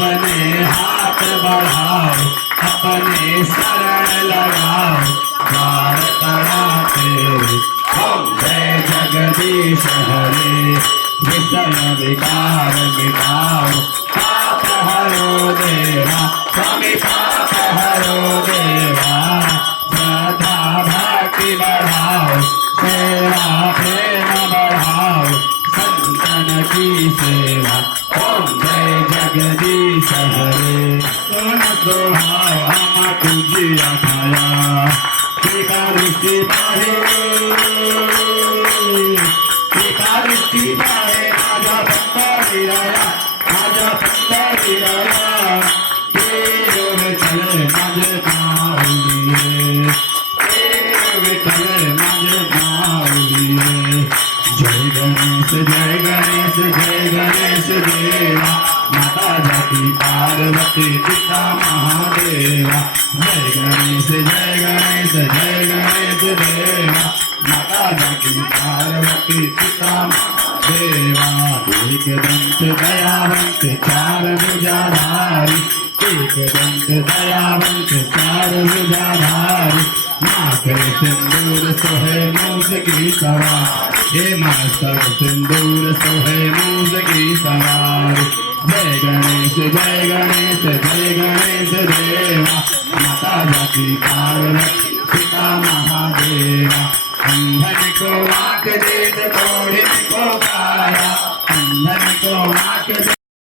अपने हाथ बढ़ाओ, अपने शरण लगाओ, द्वार तड़ाते ओम जय जगदीश हरे। विषय विकार मिटाओ, पाप हरो देवा, स्वामी पाप हरो देवा। श्रद्धा भक्ति बढ़ाओ, सेवा प्रेम बढ़ाओ, संतन की सेवा ओम जय जगदीश हरे। सुन सुहाओ हम तुझी अठाया, एकादशी पाहे, एकादशी पाहे माझा पंढरीराया, माझा पंढरीराया। विठ्ठल माझे माऊली, विठ्ठल माझे माऊली। जय गणेश जय गणेश जय गणेश देवा, माता जाती पार्वती पिता महादेवा। जय गणेश जय गणेश जय गणेश देवा, माता जाती पार्वती पिता महादेवा। एक दंत दयावंत चार भुजाधारी, एक दंत दयावंत चार भुजाधारी। माथे सिंदूर सोहे मूस की सवार, हे मास्टर सिंदूर सोहे मूस की सवार। जय गणेश जय गणेश जय गणेश देवा, माता जाती पार्वती पिता महादेवा। अंधन को आँख देत, कोढ़िन को काया, अंधन को आँख